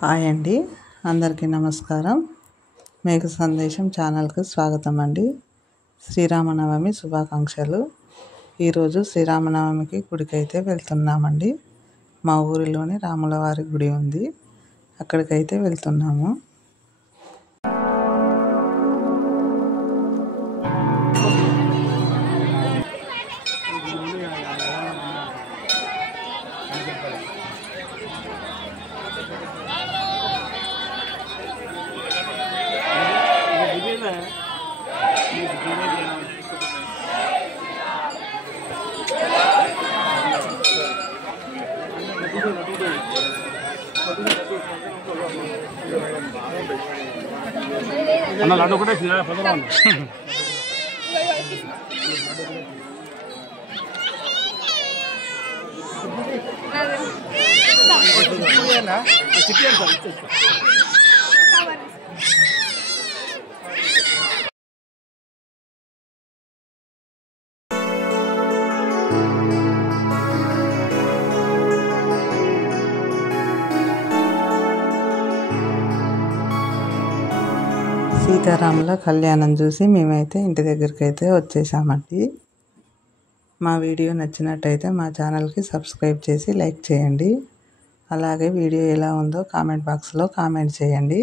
Hi అండి, అందరికీ నమస్కారం. మేఘ సందేశం ఛానల్కి స్వాగతం అండి. శ్రీరామనవమి శుభాకాంక్షలు. ఈరోజు శ్రీరామనవమికి గుడికైతే వెళ్తున్నామండి. మా ఊరిలోని రాములవారి గుడి ఉంది, అక్కడికైతే వెళ్తున్నాము. అన్న లడ్డు ఒకటే పదరాను సీతారాముల కళ్యాణం చూసి మేమైతే ఇంటి దగ్గరికి అయితే వచ్చేసామండి. మా వీడియో నచ్చినట్టయితే మా ఛానల్కి సబ్స్క్రైబ్ చేసి లైక్ చేయండి. అలాగే వీడియో ఎలా ఉందో కామెంట్ బాక్స్లో కామెంట్ చేయండి.